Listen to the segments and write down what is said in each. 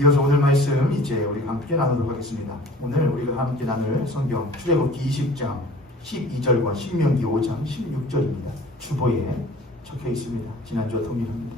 이어서 오늘 말씀 이제 우리가 함께 나누도록 하겠습니다. 오늘 우리가 함께 나눌 성경 출애굽기 20장 12절과 신명기 5장 16절입니다. 주보에 적혀 있습니다. 지난주와 동일합니다.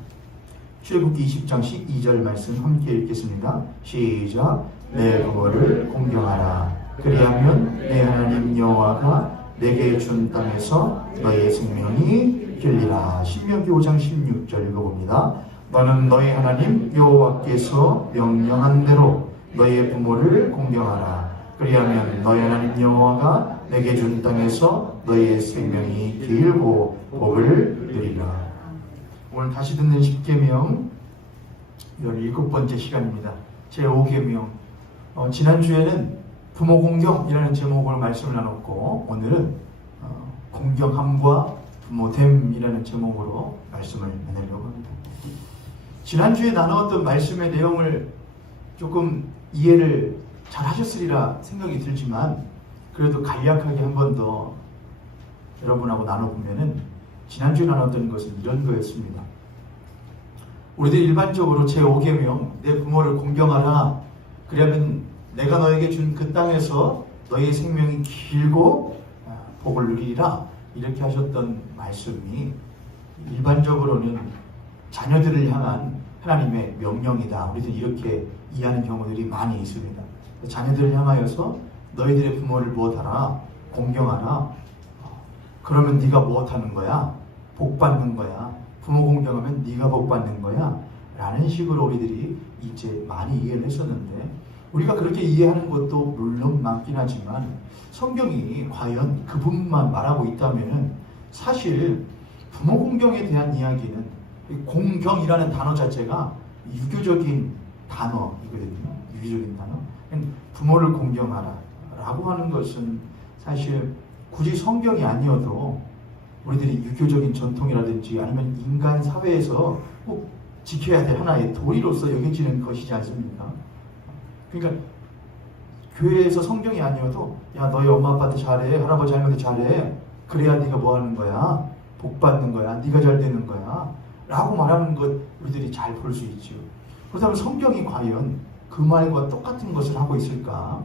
출애굽기 20장 12절 말씀 함께 읽겠습니다. 시작. 내 부모를 공경하라. 그리하면 내 하나님 여호와가 내게 준 땅에서 너의 생명이 길리라. 신명기 5장 16절 읽어봅니다. 너는 너희 하나님 여호와께서 명령한 대로 너의 부모를 공경하라. 그리하면 너희 하나님 여호와가 내게 준 땅에서 너의 생명이 길고 복을 누리라. 오늘 다시 듣는 십계명 17번째 시간입니다. 제5계명. 지난주에는 부모 공경이라는 제목으로 말씀을 나눴고, 오늘은 공경함과 부모됨이라는 제목으로 말씀을 나누려고 합니다. 지난주에 나누었던 말씀의 내용을 조금 이해를 잘 하셨으리라 생각이 들지만, 그래도 간략하게 한 번 더 여러분하고 나눠보면은 지난주에 나눴던 것은 이런 거였습니다. 우리들 일반적으로 제5계명 내 부모를 공경하라. 그러면 내가 너에게 준 그 땅에서 너의 생명이 길고 복을 누리라. 이렇게 하셨던 말씀이 일반적으로는 자녀들을 향한 하나님의 명령이다. 우리들 이렇게 이해하는 경우들이 많이 있습니다. 자녀들을 향하여서 너희들의 부모를 무엇하라? 공경하라. 그러면 네가 무엇하는 거야? 복 받는 거야. 부모 공경하면 네가 복 받는 거야. 라는 식으로 우리들이 이제 많이 이해를 했었는데, 우리가 그렇게 이해하는 것도 물론 많긴 하지만 성경이 과연 그 부분만 말하고 있다면 사실 부모 공경에 대한 이야기는, 공경이라는 단어 자체가 유교적인 단어이거든요. 유교적인 단어. 부모를 공경하라 라고 하는 것은 사실 굳이 성경이 아니어도 우리들이 유교적인 전통이라든지 아니면 인간 사회에서 꼭 지켜야 될 하나의 도리로서 여겨지는 것이지 않습니까? 그러니까 교회에서 성경이 아니어도 야 너희 엄마 아빠한테 잘해, 할아버지 할머니한테 잘해, 그래야 네가 뭐 하는 거야? 복 받는 거야, 네가 잘 되는 거야 라고 말하는 것 우리들이 잘 볼 수 있죠. 그렇다면 성경이 과연 그 말과 똑같은 것을 하고 있을까?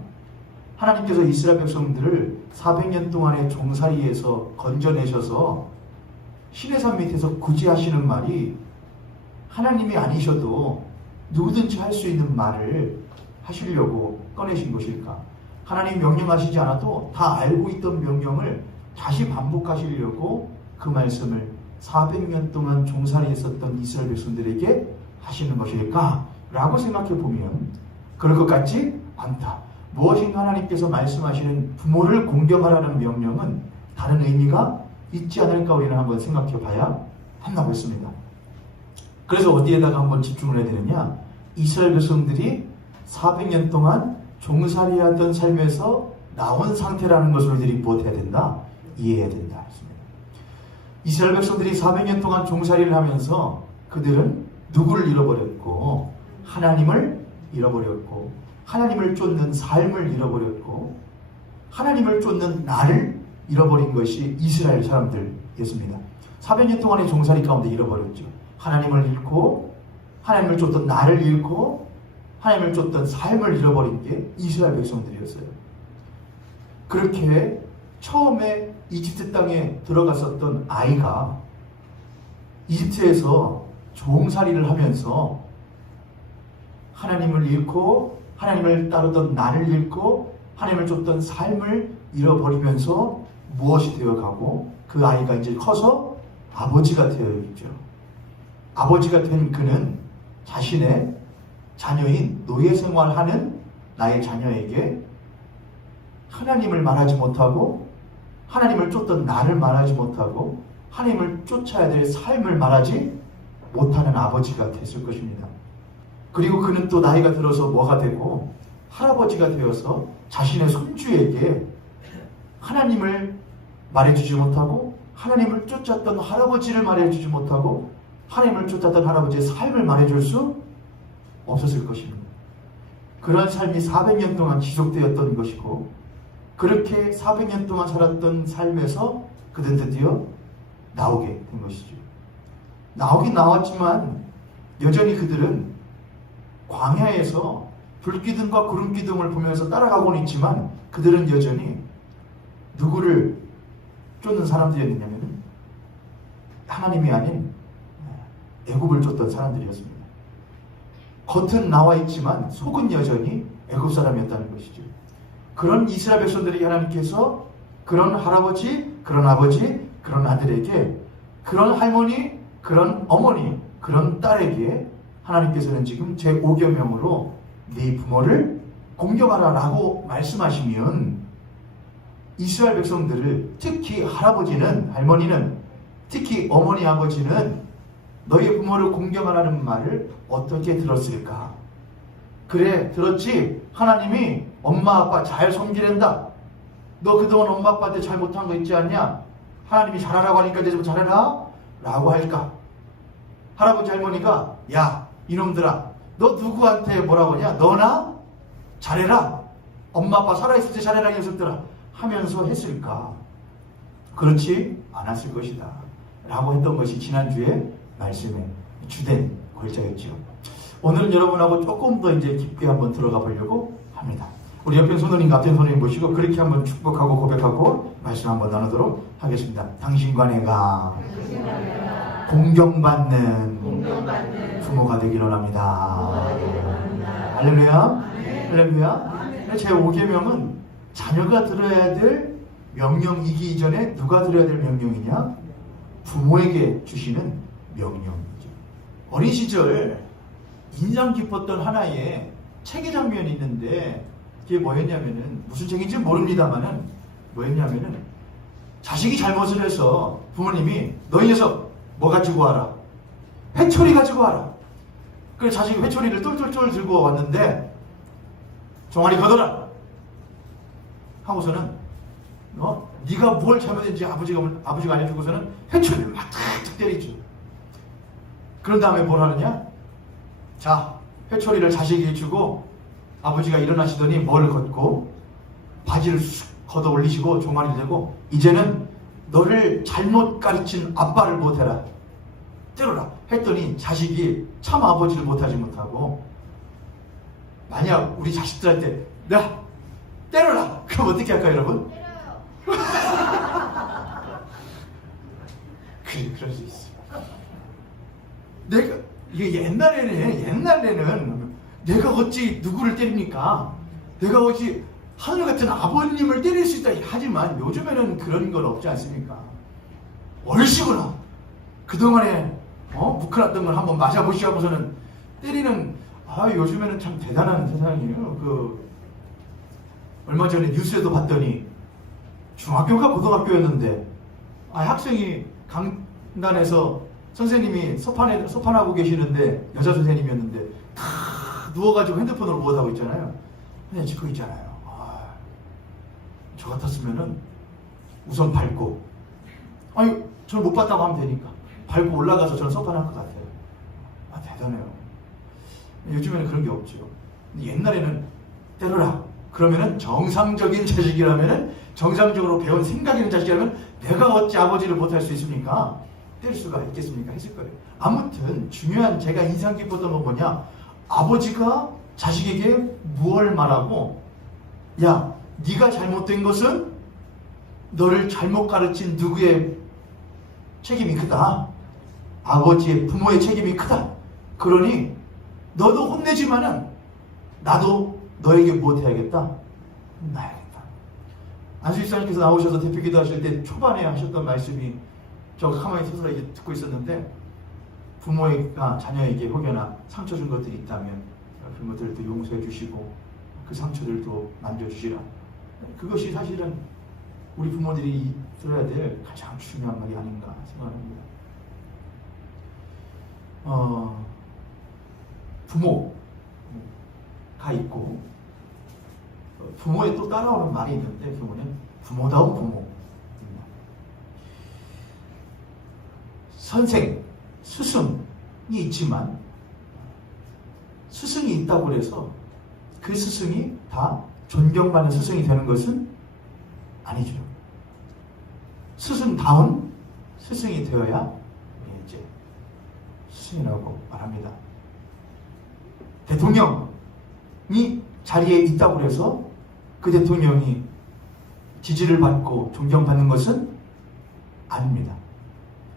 하나님께서 이스라엘 백성들을 400년 동안의 종살이에서 건져내셔서 시내산 밑에서 굳이 하시는 말이 하나님이 아니셔도 누구든지 할 수 있는 말을 하시려고 꺼내신 것일까? 하나님 명령하시지 않아도 다 알고 있던 명령을 다시 반복하시려고 그 말씀을 400년 동안 종살이에 있었던 이스라엘 백성들에게 하시는 것일까? 라고 생각해 보면 그럴 것 같지 않다. 무엇인가 하나님께서 말씀하시는 부모를 공경하라는 명령은 다른 의미가 있지 않을까 우리는 한번 생각해 봐야 한다고 했습니다. 그래서 어디에다가 한번 집중을 해야 되느냐? 이스라엘 백성들이 400년 동안 종살이하던 삶에서 나온 상태라는 것을 우리들이 무엇해야 된다? 이해해야 된다 했습니다. 이스라엘 백성들이 400년 동안 종살이를 하면서 그들은 누구를 잃어버렸고 하나님을 잃어버렸고 하나님을 쫓는 삶을 잃어버렸고 하나님을 쫓는 나를 잃어버린 것이 이스라엘 사람들이었습니다. 400년 동안의 종살이 가운데 잃어버렸죠. 하나님을 잃고 하나님을 쫓던 나를 잃고 하나님을 쫓던 삶을 잃어버린 게 이스라엘 백성들이었어요. 그렇게 처음에 이집트 땅에 들어갔었던 아이가 이집트에서 종살이를 하면서 하나님을 잃고 하나님을 따르던 나를 잃고 하나님을 쫓던 삶을 잃어버리면서 무엇이 되어가고 그 아이가 이제 커서 아버지가 되어 있죠. 아버지가 된 그는 자신의 자녀인 노예 생활하는 나의 자녀에게 하나님을 말하지 못하고 하나님을 쫓던 나를 말하지 못하고 하나님을 쫓아야 될 삶을 말하지 못하는 아버지가 됐을 것입니다. 그리고 그는 또 나이가 들어서 뭐가 되고 할아버지가 되어서 자신의 손주에게 하나님을 말해주지 못하고 하나님을 쫓았던 할아버지를 말해주지 못하고 하나님을 쫓았던 할아버지의 삶을 말해줄 수 없었을 것입니다. 그런 삶이 400년 동안 지속되었던 것이고 그렇게 400년 동안 살았던 삶에서 그들은 드디어 나오게 된 것이죠. 나오긴 나왔지만 여전히 그들은 광야에서 불기둥과 구름기둥을 보면서 따라가고는 있지만 그들은 여전히 누구를 쫓는 사람들이었느냐면 하나님이 아닌 애굽을 쫓던 사람들이었습니다. 겉은 나와 있지만 속은 여전히 애굽 사람이었다는 것이죠. 그런 이스라엘 백성들에게 하나님께서 그런 할아버지, 그런 아버지, 그런 아들에게, 그런 할머니, 그런 어머니, 그런 딸에게 하나님께서는 지금 제5계명으로 네 부모를 공경하라 라고 말씀하시면 이스라엘 백성들을, 특히 할아버지는, 할머니는, 특히 어머니, 아버지는 너희 부모를 공경하라는 말을 어떻게 들었을까? 그래, 들었지? 하나님이 엄마 아빠 잘 섬기랜다. 너 그동안 엄마 아빠한테 잘못한 거 있지 않냐? 하나님이 잘하라고 하니까 이제 좀 잘해라 라고 할까? 할아버지 할머니가 야 이놈들아 너 누구한테 뭐라고 하냐? 너나 잘해라. 엄마 아빠 살아있을 때 잘해라 이 녀석들아 하면서 했을까? 그렇지 않았을 것이다 라고 했던 것이 지난주에 말씀의 주된 골자였죠. 오늘은 여러분하고 조금 더 이제 깊게 한번 들어가 보려고 합니다. 우리 옆에 손님, 앞에 손님 보시고 그렇게 한번 축복하고 고백하고 말씀 한번 나누도록 하겠습니다. 당신과 내가 공경받는 부모가 되기를 원합니다. 할렐루야. 할렐루야. 제 5계명은 자녀가 들어야 될 명령이기 이전에 누가 들어야 될 명령이냐? 부모에게 주시는 명령이죠. 어린 시절 인상 깊었던 하나의 책의 장면이 있는데 그게 뭐였냐면은 무슨 책인지 모릅니다만은 뭐였냐면은 자식이 잘못을 해서 부모님이 너 이 녀석 뭐 가지고 와라. 회초리 가지고 와라. 그래서 자식이 회초리를 똘똘똘 들고 왔는데 종아리 걷어라 하고서는 네가 뭘 잘못했는지 아버지가 알려주고서는 회초리를 막 탁탁 때리죠. 그런 다음에 뭘 하느냐? 자, 회초리를 자식에게 주고 아버지가 일어나시더니 뭘 걷고 바지를 쑥 걷어 올리시고 종아리를 대고 이제는 너를 잘못 가르친 아빠를 못해라. 때려라. 했더니 자식이 참 아버지를 못하지 못하고 만약 우리 자식들한테 야 때려라. 그럼 어떻게 할까요 여러분? 때려요. 그럴 수 있어. 이게 옛날에는 내가 어찌 누구를 때립니까? 내가 어찌 하늘 같은 아버님을 때릴 수 있다. 하지만 요즘에는 그런 건 없지 않습니까? 얼씨구나. 그동안에 묵혀놨던 걸 한번 맞아보시고서는 때리는 요즘에는 참 대단한 세상이에요. 얼마 전에 뉴스에도 봤더니 중학교가 고등학교였는데 학생이 강단에서 선생님이 서판하고 계시는데 여자 선생님이었는데 다 누워가지고 핸드폰으로 무엇하고 있잖아요. 그냥 짓고 있잖아요. 저 같았으면은 우선 밟고 저를 못 봤다고 하면 되니까 밟고 올라가서 저는 서판할 것 같아요. 대단해요. 요즘에는 그런 게 없죠. 옛날에는 때려라. 그러면은 정상적인 자식이라면은 정상적으로 배운 생각 있는 자식이라면 내가 어찌 아버지를 못할 수 있습니까? 때릴 수가 있겠습니까? 했을 거예요. 아무튼 중요한 제가 인상 깊었던 건 뭐냐? 아버지가 자식에게 무엇을 말하고 야 네가 잘못된 것은 너를 잘못 가르친 누구의 책임이 크다. 아버지의 부모의 책임이 크다. 그러니 너도 혼내지만은 나도 너에게 못해야겠다. 혼나야겠다. 안수집사님께서 나오셔서 대표기도 하실 때 초반에 하셨던 말씀이 저 가만히 서서 이제 듣고 있었는데 부모가 자녀에게 혹여나 상처 준 것들이 있다면 그런 것들도 용서해 주시고 그 상처들도 만져주시라. 그것이 사실은 우리 부모들이 들어야 될 가장 중요한 말이 아닌가 생각합니다. 부모가 있고 부모에 또 따라오는 말이 있는데 그거는 부모다운 부모. 선생, 스승이 있지만 스승이 있다고 해서 그 스승이 다 존경받는 스승이 되는 것은 아니죠. 스승다운 스승이 되어야 이제 스승이라고 말합니다. 대통령이 자리에 있다고 해서 그 대통령이 지지를 받고 존경받는 것은 아닙니다.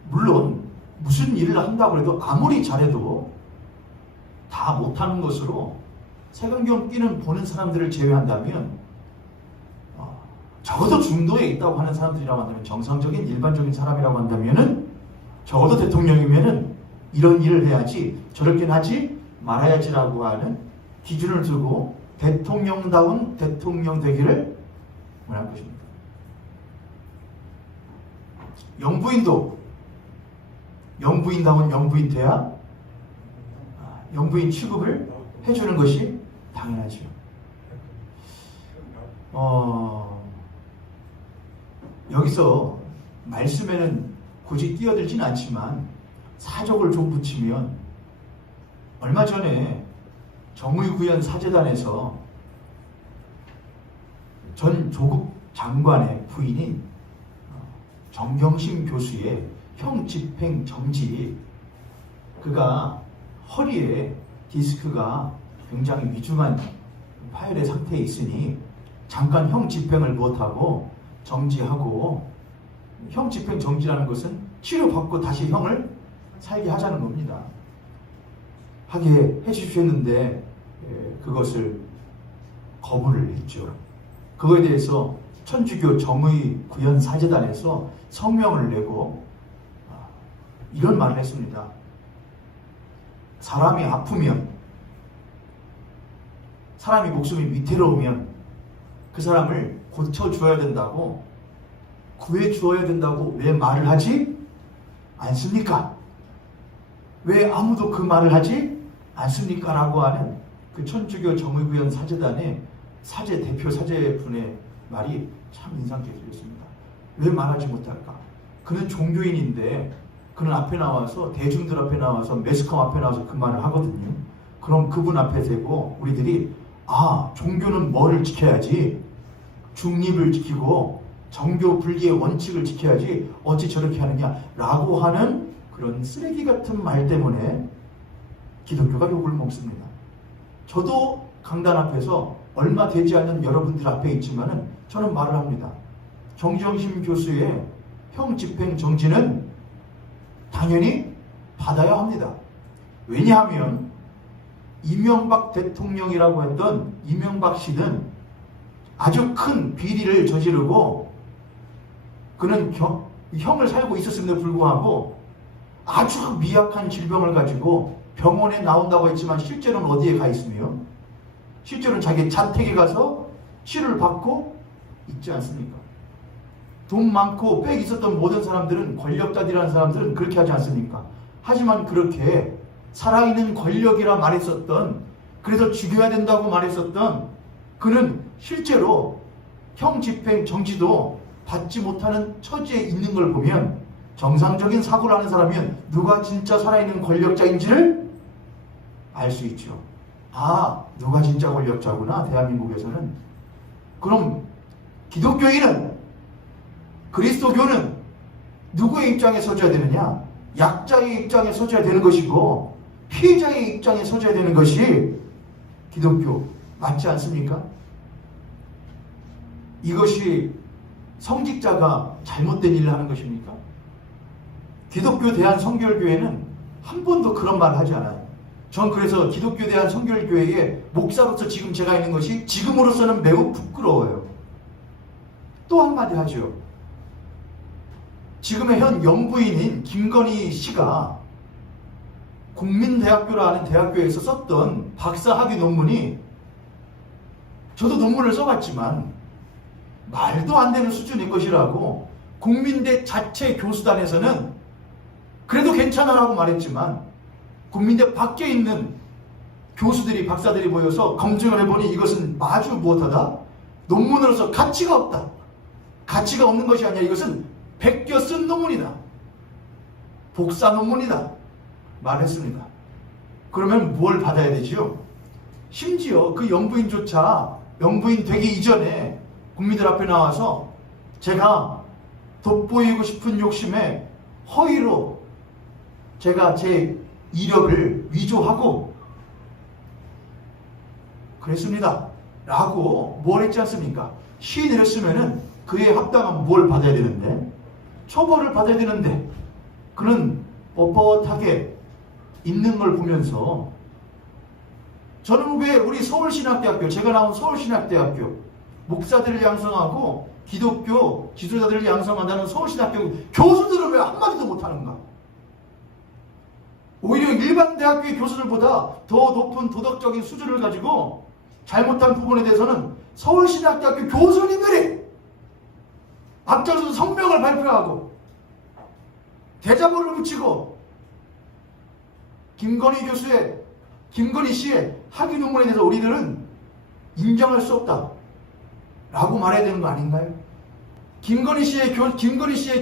물론 무슨 일을 한다고 해도 아무리 잘해도 다 못하는 것으로 색안경 끼는 보는 사람들을 제외한다면 적어도 중도에 있다고 하는 사람들이라고 한다면, 정상적인 일반적인 사람이라고 한다면은 적어도 대통령이면은 이런 일을 해야지, 저렇게는 하지 말아야지라고 하는 기준을 두고 대통령다운 대통령 되기를 원할 것입니다. 영부인도 영부인다운 영부인 돼야 영부인 취급을 해주는 것이 당연하죠. 여기서 말씀에는 굳이 끼어들진 않지만 사족을 좀 붙이면, 얼마 전에 정의구현 사재단에서 전 조국 장관의 부인인 정경심 교수의 형 집행 정지, 그가 허리에 디스크가 굉장히 위중한 파열의 상태에 있으니 잠깐 형 집행을 못하고 정지하고, 형 집행 정지라는 것은 치료받고 다시 형을 살게 하자는 겁니다. 하게 해주셨는데 그것을 거부를 했죠. 그거에 대해서 천주교 정의구현사재단에서 성명을 내고 이런 말을 했습니다. 사람이 아프면, 사람이 목숨이 위태로우면 그 사람을 고쳐주어야 된다고, 구해주어야 된다고 왜 말을 하지 않습니까? 왜 아무도 그 말을 하지 않습니까? 라고 하는 그 천주교 정의구현 사재단의 대표 사제분의 말이 참 인상 깊었습니다. 왜 말하지 못할까? 그는 종교인인데 그는 앞에 나와서, 대중들 앞에 나와서, 매스컴 앞에 나와서 그 말을 하거든요. 그럼 그분 앞에 대고 우리들이 종교는 뭐를 지켜야지, 중립을 지키고 정교 분리의 원칙을 지켜야지 어찌 저렇게 하느냐 라고 하는 그런 쓰레기 같은 말 때문에 기독교가 욕을 먹습니다. 저도 강단 앞에서 얼마 되지 않는 여러분들 앞에 있지만은 저는 말을 합니다. 정경심 교수의 형 집행 정지는 당연히 받아야 합니다. 왜냐하면 이명박 대통령이라고 했던 이명박 씨는 아주 큰 비리를 저지르고, 그는 형을 살고 있었음에도 불구하고 아주 미약한 질병을 가지고 병원에 나온다고 했지만 실제로는 어디에 가 있으며, 실제로는 자기 자택에 가서 치료를 받고 있지 않습니까? 돈 많고 빽 있었던 모든 사람들은, 권력자들이라는 사람들은 그렇게 하지 않습니까? 하지만 그렇게 살아있는 권력이라 말했었던, 그래서 죽여야 된다고 말했었던 그는 실제로 형 집행 정지도 받지 못하는 처지에 있는 걸 보면, 정상적인 사고를 하는 사람이면 누가 진짜 살아있는 권력자인지를 알 수 있죠. 누가 진짜 권력자구나, 대한민국에서는. 그럼 기독교인은, 그리스도교는 누구의 입장에 서줘야 되느냐? 약자의 입장에 서줘야 되는 것이고 피해자의 입장에 서줘야 되는 것이 기독교, 맞지 않습니까? 이것이 성직자가 잘못된 일을 하는 것입니까? 기독교 대한성결교회는 한 번도 그런 말을 하지 않아요. 전 그래서 기독교 대한성결교회의 목사로서 지금 제가 있는 것이 지금으로서는 매우 부끄러워요. 또 한마디 하죠. 지금의 현 영부인인 김건희 씨가 국민대학교라는 대학교에서 썼던 박사학위 논문이, 저도 논문을 써봤지만 말도 안 되는 수준인 것이라고 국민대 자체 교수단에서는 그래도 괜찮아라고 말했지만, 국민대 밖에 있는 교수들이, 박사들이 모여서 검증을 해보니 이것은 마주 못하다, 논문으로서 가치가 없다, 가치가 없는 것이 아니라 이것은 베껴 쓴 논문이다, 복사 논문이다 말했습니다. 그러면 뭘 받아야 되지요? 심지어 그 영부인조차 영부인 되기 이전에 국민들 앞에 나와서 제가 돋보이고 싶은 욕심에 허위로 제가 제 이력을 위조하고 그랬습니다. 라고 뭘 했지 않습니까? 시인을 했으면은 그에 합당한 뭘 받아야 되는데, 처벌을 받아야 되는데, 그는 뻣뻣하게 있는 걸 보면서 저는 왜 우리 서울신학대학교, 제가 나온 서울신학대학교 목사들을 양성하고 기독교 지도자들을 양성한다는 서울신학교 교수들은 왜 한마디도 못하는가? 오히려 일반 대학교의 교수들보다 더 높은 도덕적인 수준을 가지고 잘못한 부분에 대해서는 서울신학대학교 교수님들이 앞장서서 성명을 발표하고 대자보를 붙이고 김건희 씨의 학위 논문에 대해서 우리들은 인정할 수 없다 라고 말해야 되는 거 아닌가요? 김건희 씨의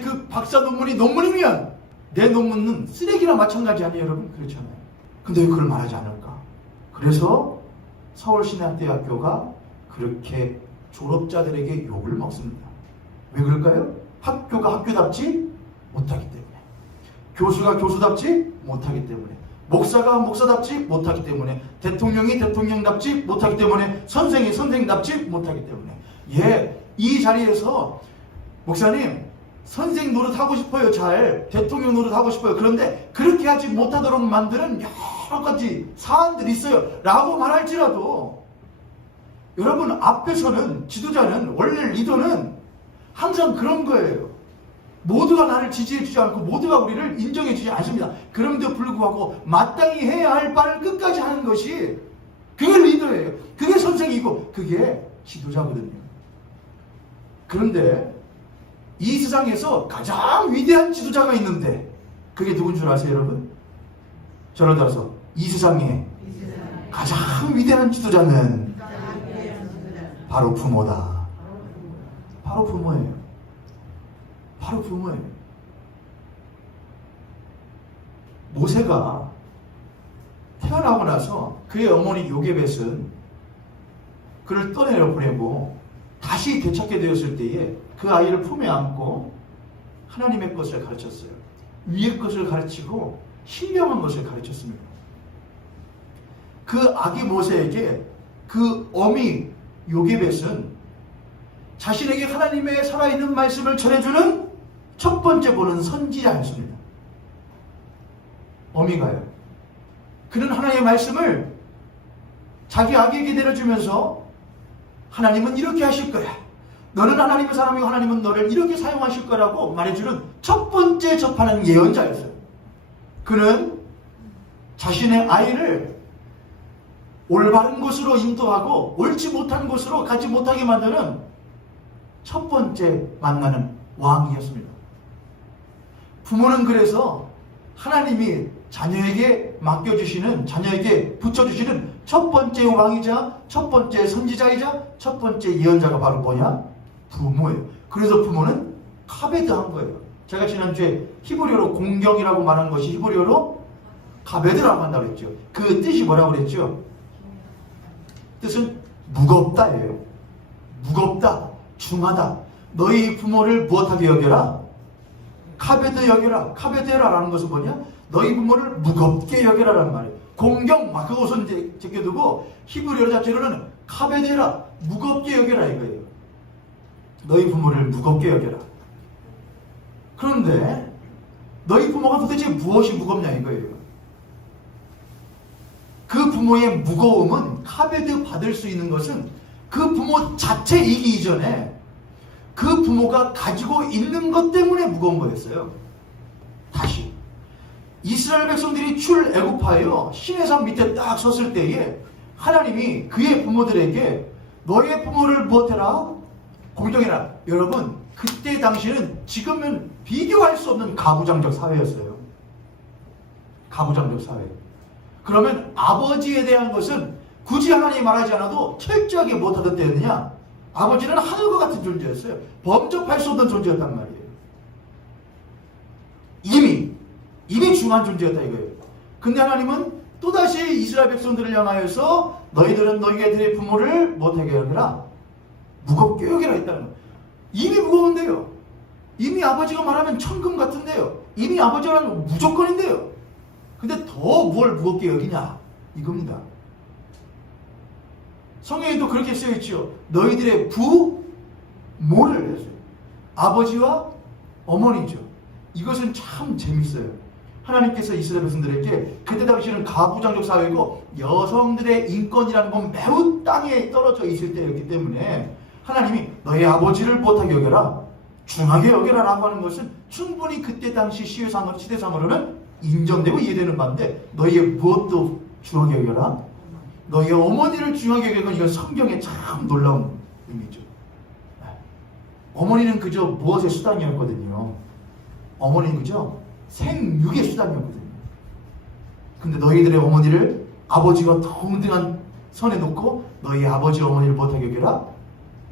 그 박사 논문이면 내 논문은 쓰레기나 마찬가지 아니에요, 여러분? 그렇잖아요. 근데 왜 그걸 말하지 않을까? 그래서 서울신학대학교가 그렇게 졸업자들에게 욕을 먹습니다. 왜 그럴까요? 학교가 학교답지 못하기 때문에, 교수가 교수답지 못하기 때문에, 목사가 목사답지 못하기 때문에, 대통령이 대통령답지 못하기 때문에, 선생이 선생답지 못하기 때문에. 이 자리에서 목사님 선생 노릇하고 싶어요, 잘 대통령 노릇하고 싶어요. 그런데 그렇게 하지 못하도록 만드는 여러 가지 사안들이 있어요 라고 말할지라도, 여러분 앞에서는 지도자는, 원래 리더는 항상 그런 거예요. 모두가 나를 지지해주지 않고 모두가 우리를 인정해주지 않습니다. 그럼에도 불구하고 마땅히 해야 할 바를 끝까지 하는 것이, 그게 리더예요. 그게 선생이고 그게 지도자거든요. 그런데 이 세상에서 가장 위대한 지도자가 있는데 그게 누군 줄 아세요, 여러분? 저를 따라서 이 세상에 가장 위대한 지도자는 바로 부모다. 바로 부모예요. 바로 부모예요. 모세가 태어나고 나서 그의 어머니 요게벳은 그를 떠내려 보내고 다시 되찾게 되었을 때에 그 아이를 품에 안고 하나님의 것을 가르쳤어요. 위의 것을 가르치고 신령한 것을 가르쳤습니다. 그 아기 모세에게 그 어미 요게벳은 자신에게 하나님의 살아있는 말씀을 전해주는 첫 번째 보는 선지자였습니다. 어미가요. 그는 하나님의 말씀을 자기 아기에게 내려주면서 하나님은 이렇게 하실 거야, 너는 하나님의 사람이고 하나님은 너를 이렇게 사용하실 거라고 말해주는 첫 번째 접하는 예언자였어요. 그는 자신의 아이를 올바른 곳으로 인도하고 옳지 못한 곳으로 가지 못하게 만드는 첫 번째 만나는 왕이었습니다. 부모는 그래서 하나님이 자녀에게 맡겨주시는, 자녀에게 붙여주시는 첫 번째 왕이자 첫 번째 선지자이자 첫 번째 예언자가 바로 뭐냐? 부모예요. 그래서 부모는 카베드한 거예요. 제가 지난주에 히브리어로 공경이라고 말한 것이 히브리어로 카베드라고 한다고 했죠. 그 뜻이 뭐라고 그랬죠? 뜻은 무겁다예요. 무겁다, 중하다. 너희 부모를 무엇하게 여겨라? 카베드 여겨라. 카베드라라는 것은 뭐냐? 너희 부모를 무겁게 여겨라라는 말이에요. 공경, 막 그것은 제껴두고 히브리어 자체로는 카베드라, 무겁게 여겨라 이거예요. 너희 부모를 무겁게 여겨라. 그런데 너희 부모가 도대체 무엇이 무겁냐 이거예요. 그 부모의 무거움은, 카베드 받을 수 있는 것은 그 부모 자체이기 이전에 그 부모가 가지고 있는 것 때문에 무거운 거였어요. 다시 이스라엘 백성들이 출애굽하여 시내산 밑에 딱 섰을 때에 하나님이 그의 부모들에게 너의 부모를 무엇해라? 공경해라. 여러분, 그때 당시에는 지금은 비교할 수 없는 가부장적 사회였어요. 가부장적 사회. 그러면 아버지에 대한 것은 굳이 하나님이 말하지 않아도 철저하게 못하던 때였느냐? 아버지는 하늘과 같은 존재였어요. 범접할 수 없는 존재였단 말이에요. 이미 중요한 존재였다 이거예요. 근데 하나님은 또다시 이스라엘 백성들을 향하여서 너희들은 너희들의 부모를 못하게 여겨라, 무겁게 여겨라 했다는 거예요. 이미 무거운데요. 이미 아버지가 말하면 천금 같은데요. 이미 아버지가 말하면 무조건인데요. 근데 더 뭘 무겁게 여기냐 이겁니다. 성경에도 그렇게 쓰여있죠. 너희들의 부모를 했어요. 아버지와 어머니죠. 이것은 참 재밌어요. 하나님께서 이스라엘 백성들에게 그때 당시에는 가부장적 사회고 여성들의 인권이라는 건 매우 땅에 떨어져 있을 때였기 때문에 하나님이 너희 아버지를 못하게 여겨라, 중하게 여겨라 라고 하는 것은 충분히 그때 당시 시대상으로는 인정되고 이해되는 바인데, 너희의 무엇도 중하게 여겨라, 너희의 어머니를 중하게 여겨라, 이건 성경에 참 놀라운 의미죠. 어머니는 그저 무엇의 수단이었거든요. 어머니는 그저 생육의 수단이었거든요. 근데 너희들의 어머니를 아버지가 동등한 선에 놓고 너희 아버지 어머니를 못하게 여겨라,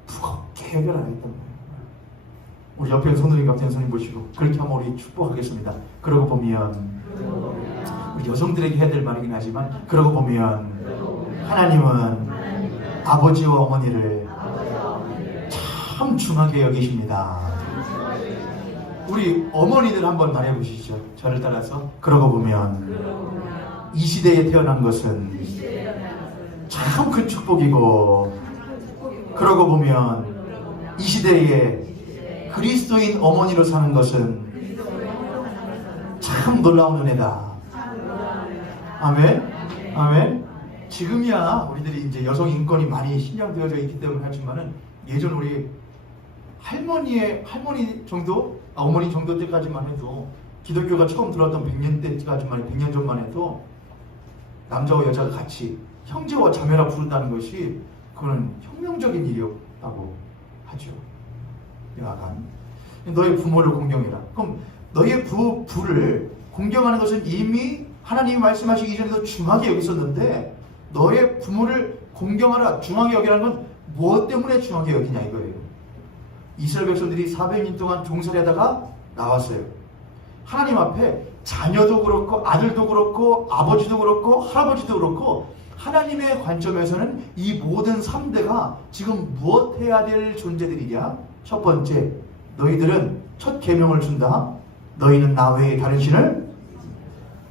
무겁게 여겨라 했단 말이에요. 우리 옆에 손들이 같은 손님 보시고 그렇게 하면 우리 축복하겠습니다. 그러고 보면 우리 여성들에게 해야 될 말이긴 하지만, 그러고 보면 하나님은 아버지와 어머니를 참 중하게 여기십니다. 우리 어머니들 한번 말해보시죠. 저를 따라서. 그러고 보면 이 시대에 태어난 것은 참 큰 축복이고, 그러고 보면 이 시대에 그리스도인 어머니로 사는 것은 참 놀라운 은혜다. 아멘. 아멘. 지금이야 우리들이 이제 여성 인권이 많이 신장되어져 있기 때문에 하지만은, 예전 우리 할머니 정도, 어머니 정도 때까지만 해도, 기독교가 처음 들어왔던 100년 때까지만, 100년 전만 해도 남자와 여자가 같이 형제와 자매라 부른다는 것이, 그거는 혁명적인 일이었다고 하죠. 여하간 너의 부모를 공경해라. 그럼 너의 부를 공경하는 것은 이미 하나님이 말씀하시기 이전에도 중하게 여겼었는데, 너의 부모를 공경하라, 중하게 여기라는 건 무엇 때문에 중하게 여기냐 이거예요. 이스라엘 백성들이 400년 동안 종살이 하다가 나왔어요. 하나님 앞에 자녀도 그렇고 아들도 그렇고 아버지도 그렇고 할아버지도 그렇고, 하나님의 관점에서는 이 모든 3대가 지금 무엇 해야 될 존재들이냐? 첫 번째, 너희들은 첫 계명을 준다. 너희는 나 외에 다른 신을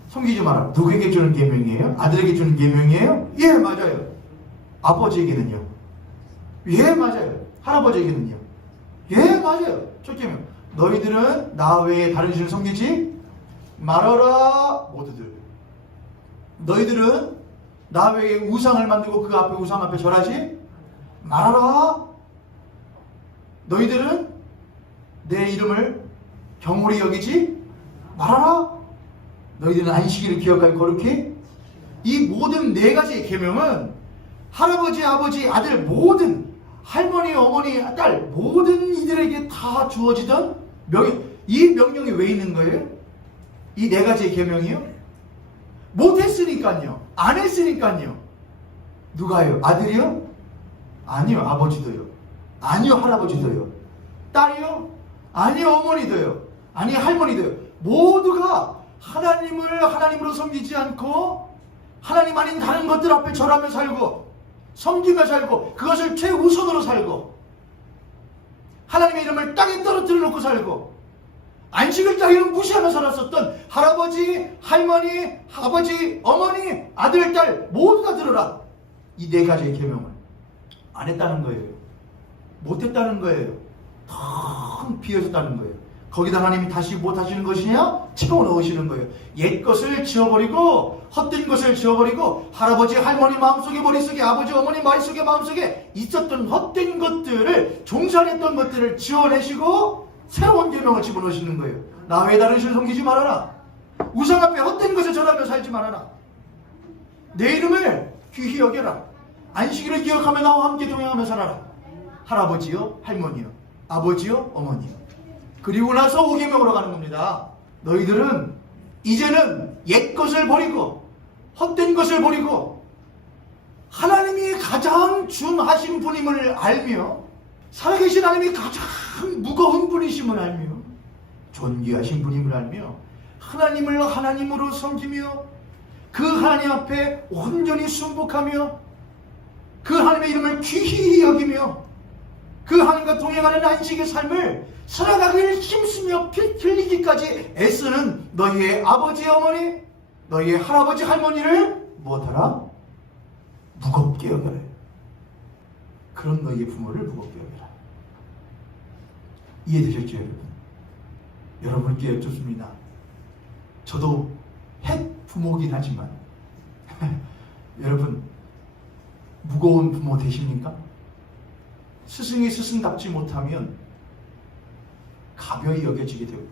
섬기지 마라. 누구에게 주는 계명이에요? 아들에게 주는 계명이에요? 예, 맞아요. 아버지에게는요? 예, 맞아요. 할아버지에게는요? 예, 맞아요. 첫 계명. 너희들은 나 외에 다른 신을 섬기지 말아라. 모두들. 너희들은 나 외에 우상을 만들고 그 앞에 우상 앞에 절하지 말아라. 너희들은 내 이름을 경홀히 여기지 말아라. 너희들은 안식일을 기억하여 거룩히. 이 모든 4가지의 계명은 할아버지, 아버지, 아들, 모든 할머니, 어머니, 딸 모든 이들에게 다 주어지던 명령. 이 명령이 왜 있는 거예요? 이 4가지의 계명이요? 못했으니까요. 안 했으니까요. 누가요? 아들이요? 아니요. 아버지도요. 아니요. 할아버지도요. 딸이요? 아니요. 어머니도요. 아니요. 할머니도요. 모두가 하나님을 하나님으로 섬기지 않고 하나님 아닌 다른 것들 앞에 절하며 살고 섬기며 살고, 그것을 최우선으로 살고, 하나님의 이름을 땅에 떨어뜨려 놓고 살고, 안식을 따위는 무시하며 살았었던 할아버지, 할머니, 아버지, 어머니, 아들, 딸 모두가 들어라. 이 4가지의 계명을 안 했다는 거예요. 못했다는 거예요. 텅 비어졌다는 거예요. 거기다 하나님이 다시 뭐 하시는 것이냐? 집어넣으시는 거예요. 옛 것을 지워버리고, 헛된 것을 지워버리고, 할아버지, 할머니 마음속에, 머릿속에, 아버지, 어머니 머릿속에, 마음속에 있었던 헛된 것들을, 종살했던 것들을 지워내시고 새로운 계명을 집어넣으시는 거예요. 나 외에 다른 신을 섬기지 말아라. 우상 앞에 헛된 것을 절하며 살지 말아라. 내 이름을 귀히 여겨라. 안식일을 기억하며 나와 함께 동행하며 살아라. 할아버지요, 할머니요, 아버지요, 어머니요. 그리고 나서 5계명으로 가는 겁니다. 너희들은 이제는 옛 것을 버리고 헛된 것을 버리고 하나님이 가장 중하신 분임을 알며, 살아계신 하나님이 가장 무거운 분이심을 알며, 존귀하신 분임을 알며, 하나님을 하나님으로 섬기며 그 하나님 앞에 온전히 순복하며 그 하나님의 이름을 귀히 여기며 그 하나님과 동행하는 안식의 삶을 살아가기를 힘쓰며 피 흘리기까지 애쓰는 너희의 아버지, 어머니, 너희의 할아버지, 할머니를 무엇하라? 무겁게 여겨라. 그런 너희의 부모를 무겁게 여겨라. 이해되셨죠, 여러분? 여러분께 여쭙습니다. 저도 햇 부모긴 하지만 여러분 무거운 부모 되십니까? 스승이 스승답지 못하면 가벼이 여겨지게 되고,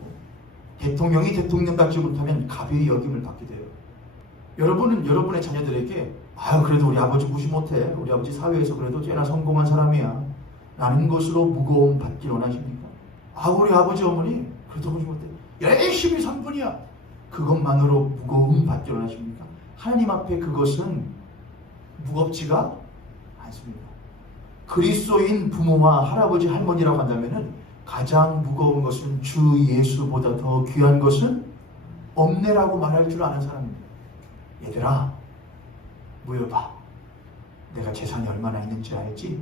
대통령이 대통령답지 못하면 가벼이 여김을 받게 돼요. 여러분은 여러분의 자녀들에게 그래도 우리 아버지 무시 못해, 우리 아버지 사회에서 그래도 꽤나 성공한 사람이야 라는 것으로 무거움 받기 원하십니까? 우리 아버지 어머니 그래도 무시 못해, 열심히 산분이야, 그것만으로 무거움 받기 원하십니까? 하나님 앞에 그것은 무겁지가 않습니다. 그리스도인 부모와 할아버지 할머니라고 한다면 가장 무거운 것은 주 예수보다 더 귀한 것은 없네라고 말할 줄 아는 사람입니다. 얘들아, 모여봐. 내가 재산이 얼마나 있는지 알지?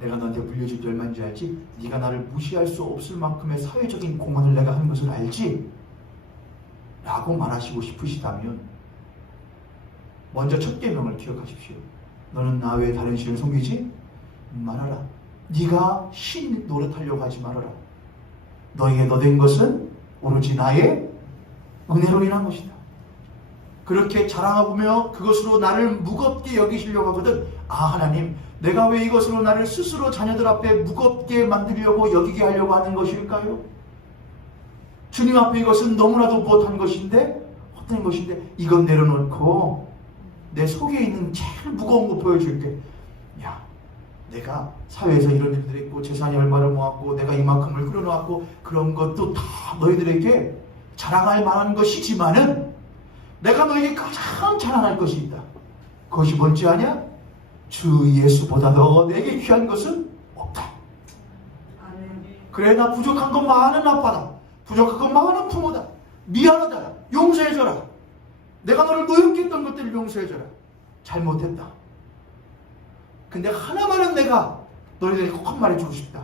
내가 너한테 물려줄 게 얼마인지 알지? 네가 나를 무시할 수 없을 만큼의 사회적인 공헌을 내가 하는 것을 알지? 라고 말하시고 싶으시다면 먼저 첫 계명을 기억하십시오. 너는 나 외에 다른 신을 섬기지 말아라. 네가 신 노릇하려고 하지 말아라. 너에게 너된 것은 오로지 나의 은혜로 인한 것이다. 그렇게 자랑하며 그것으로 나를 무겁게 여기시려고 하거든. 하나님, 내가 왜 이것으로 나를 스스로 자녀들 앞에 무겁게 만들려고 여기게 하려고 하는 것일까요? 주님 앞에 이것은 너무나도 못한 것인데, 헛된 것인데, 이건 내려놓고 내 속에 있는 제일 무거운 거 보여줄게. 야, 내가 사회에서 이런 일들이 있고 재산이 얼마를 모았고 내가 이만큼을 끌어놓았고 그런 것도 다 너희들에게 자랑할 만한 것이지만은 내가 너에게 가장 자랑할 것이 있다. 그것이 뭔지 아냐? 주 예수보다 더 내게 귀한 것은 없다. 그래, 나 부족한 것 많은 아빠다. 부족한 것 많은 부모다. 미안하다. 용서해줘라. 내가 너를 노엽게 했던 것들을 용서해줘라. 잘못했다. 근데 하나만은 내가 너희들에게 꼭 말해주고 싶다.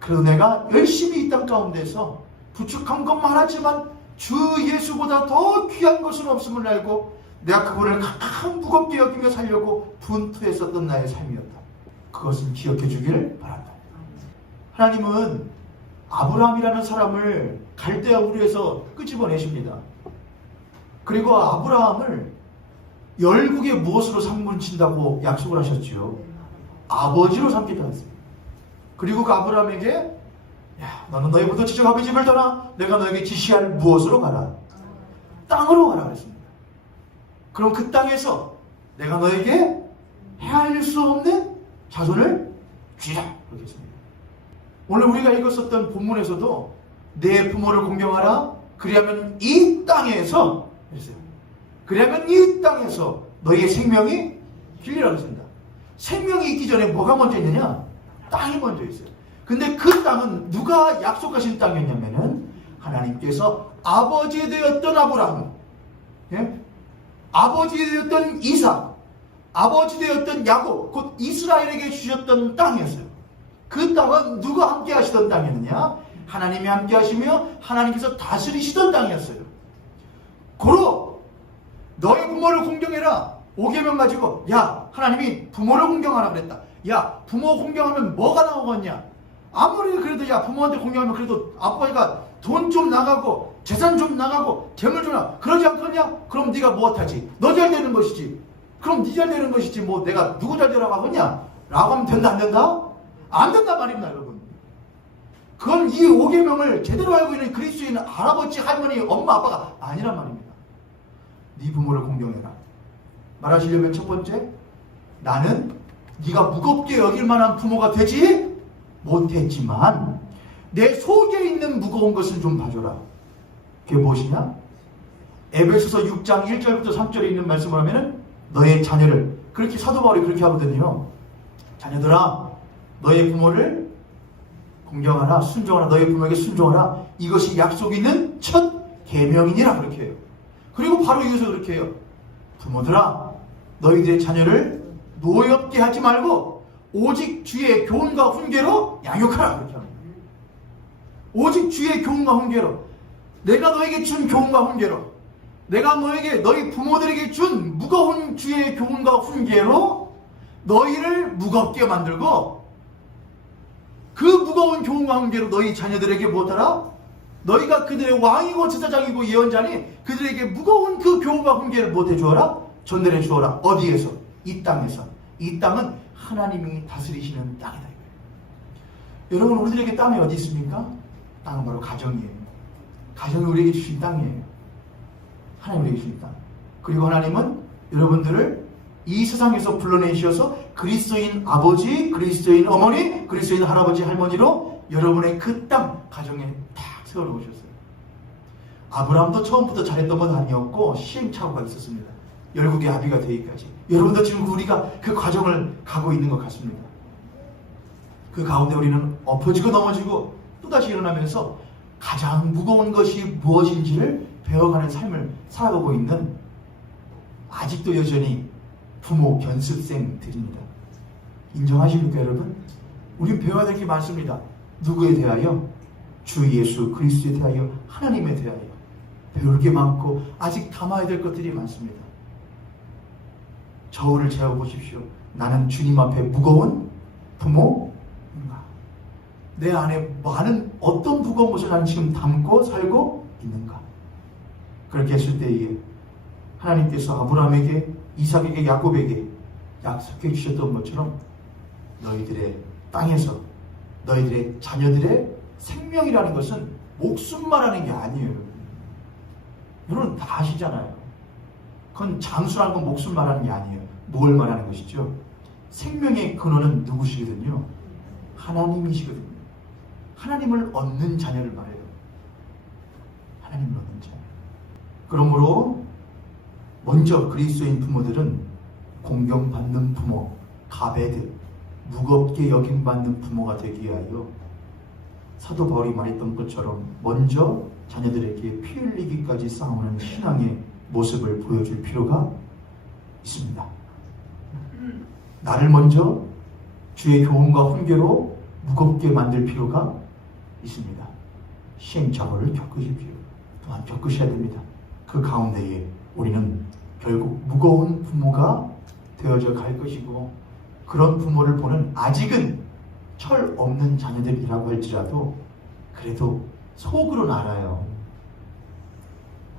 그래도 내가 열심히 이 땅 가운데서 부족한 것 많았지만 주 예수보다 더 귀한 것은 없음을 알고 내가 그분을 가장 무겁게 여기며 살려고 분투했었던 나의 삶이었다. 그것을 기억해 주기를 바란다. 하나님은 아브라함이라는 사람을 갈대아 우르에서 끄집어내십니다. 그리고 아브라함을 열국의 무엇으로 삼문친다고 약속을 하셨지요? 아버지로 삼기도 했습니다. 그리고 그 아브라함에게 너는 너의 부모집 아버지 집을 떠나 내가 너에게 지시할 무엇으로 가라? 땅으로 가라 그랬습니다. 그럼 그 땅에서 내가 너에게 헤아릴 수 없는 자손을 주리라 그렇게 했습니다. 오늘 우리가 읽었었던 본문에서도 내 부모를 공경하라. 그리하면 이 땅에서 그랬어요. 그러면 이 땅에서 너희의 생명이 길리라고 했습니다. 생명이 있기 전에 뭐가 먼저 있느냐? 땅이 먼저 있어요. 근데 그 땅은 누가 약속하신 땅이었냐면은 하나님께서 아버지 되었던 아브라함, 아버지 되었던 이삭, 아버지 되었던 야곱, 곧 이스라엘에게 주셨던 땅이었어요. 그 땅은 누가 함께 하시던 땅이었느냐? 하나님이 함께 하시며 하나님께서 다스리시던 땅이었어요. 고로 너의 부모를 공경해라. 5계명 가지고 하나님이 부모를 공경하라 그랬다. 부모 공경하면 뭐가 나오겠냐? 아무리 그래도 부모한테 공경하면 그래도 아빠가 돈 좀 나가고 재산 좀 나가고 재물 좀 나가고 그러지 않겠냐? 그럼 네가 무엇하지? 너 잘 되는 것이지. 그럼 네 잘 되는 것이지 뭐 내가 누구 잘 되라고 하겠냐? 라고 하면 된다 안 된다? 안 된다 말입니다 여러분. 그건 이 5계명을 제대로 알고 있는 그리스도인 할아버지 할머니 엄마 아빠가 아니란 말입니다. 네 부모를 공경해라. 말하시려면 첫 번째, 나는 네가 무겁게 여길 만한 부모가 되지 못했지만 내 속에 있는 무거운 것을 좀 봐줘라. 그게 무엇이냐? 에베소서 6장 1절부터 3절에 있는 말씀을 하면은 너의 자녀를, 그렇게 사도 바울이 그렇게 하거든요. 자녀들아, 너의 부모를 공경하라, 순종하라, 너의 부모에게 순종하라. 이것이 약속 있는 첫 계명이니라 그렇게 해요. 그리고 바로 이어서 그렇게 해요. 부모들아, 너희들의 자녀를 노엽게 하지 말고 오직 주의 교훈과 훈계로 양육하라 그렇게 합니다. 오직 주의 교훈과 훈계로, 내가 너에게 준 교훈과 훈계로, 내가 너희 부모들에게 준 무거운 주의 교훈과 훈계로 너희를 무겁게 만들고 그 무거운 교훈과 훈계로 너희 자녀들에게 뭐더라? 너희가 그들의 왕이고 제사장이고 예언자니 그들에게 무거운 그 교훈과 훈계를 못해 주어라? 전달해 주어라. 어디에서? 이 땅에서. 이 땅은 하나님이 다스리시는 땅이다. 여러분, 우리들에게 땅이 어디 있습니까? 땅은 바로 가정이에요. 가정이 우리에게 주신 땅이에요. 하나님 우리에게 주신 땅. 그리고 하나님은 여러분들을 이 세상에서 불러내셔서 그리스도인 아버지, 그리스도인 어머니, 그리스도인 할아버지, 할머니로 여러분의 그 땅, 가정에 딱 세워놓으셨어요. 아브라함도 처음부터 잘했던 건 아니었고 시행착오가 있었습니다. 열국의 아비가 되기까지. 여러분도 지금 우리가 그 과정을 가고 있는 것 같습니다. 그 가운데 우리는 엎어지고 넘어지고 또다시 일어나면서 가장 무거운 것이 무엇인지를 배워가는 삶을 살아가고 있는, 아직도 여전히 부모 견습생들입니다. 인정하십니까 여러분? 우린 배워야 될 게 많습니다. 누구에 대하여? 주 예수 그리스도에 대하여, 하나님에 대하여 배울 게 많고 아직 담아야 될 것들이 많습니다. 저울을 재어보십시오. 나는 주님 앞에 무거운 부모인가? 내 안에 많은 어떤 무거운 것을 나는 지금 담고 살고 있는가? 그렇게 했을 때에 하나님께서 아브라함에게, 이삭에게, 야곱에게 약속해 주셨던 것처럼 너희들의 땅에서 너희들의 자녀들의 생명이라는 것은 목숨 말하는 게 아니에요. 여러분 다 아시잖아요. 그건 장수라는 건 목숨 말하는 게 아니에요. 뭘 말하는 것이죠? 생명의 근원은 누구시거든요? 하나님이시거든요. 하나님을 얻는 자녀를 말해요. 하나님을 얻는 자녀. 그러므로 먼저 그리스도인 부모들은 공경받는 부모, 가베드, 무겁게 여김받는 부모가 되기 위하여 사도 바울이 말했던 것처럼 먼저 자녀들에게 피 흘리기까지 싸우는 신앙의 모습을 보여줄 필요가 있습니다. 나를 먼저 주의 교훈과 훈계로 무겁게 만들 필요가 있습니다. 시행착오를 겪으십시오. 또한 겪으셔야 됩니다. 그 가운데에 우리는 결국 무거운 부모가 되어져 갈 것이고, 그런 부모를 보는 아직은 철 없는 자녀들이라고 할지라도 그래도 속으로는 알아요.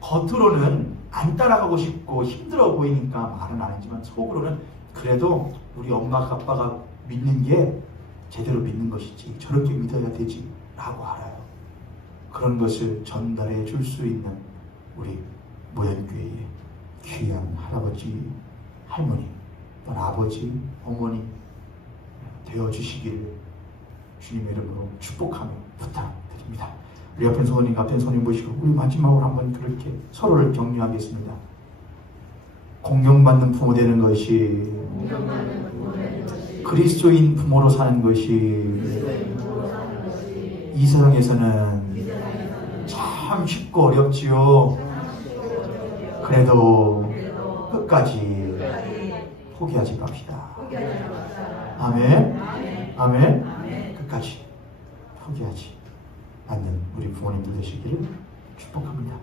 겉으로는 안 따라가고 싶고 힘들어 보이니까 말은 안 하지만 속으로는 그래도 우리 엄마가 아빠가 믿는 게 제대로 믿는 것이지, 저렇게 믿어야 되지 라고 알아요. 그런 것을 전달해 줄 수 있는 우리 모현교회의 귀한 할아버지, 할머니, 또는 아버지, 어머니 되어주시길 주님의 이름으로 축복하며 부탁드립니다. 우리 옆에 손님, 앞에 손님 보시고 우리 마지막으로 한번 그렇게 서로를 격려하겠습니다. 공경받는 부모 되는 것이, 그리스도인 부모로 사는 것이 이 세상에서는 참 쉽고 어렵지요. 그래도 끝까지 포기하지 맙시다. 아멘. 아멘. 끝까지 포기하지 않는 우리 부모님들 되시기를 축복합니다.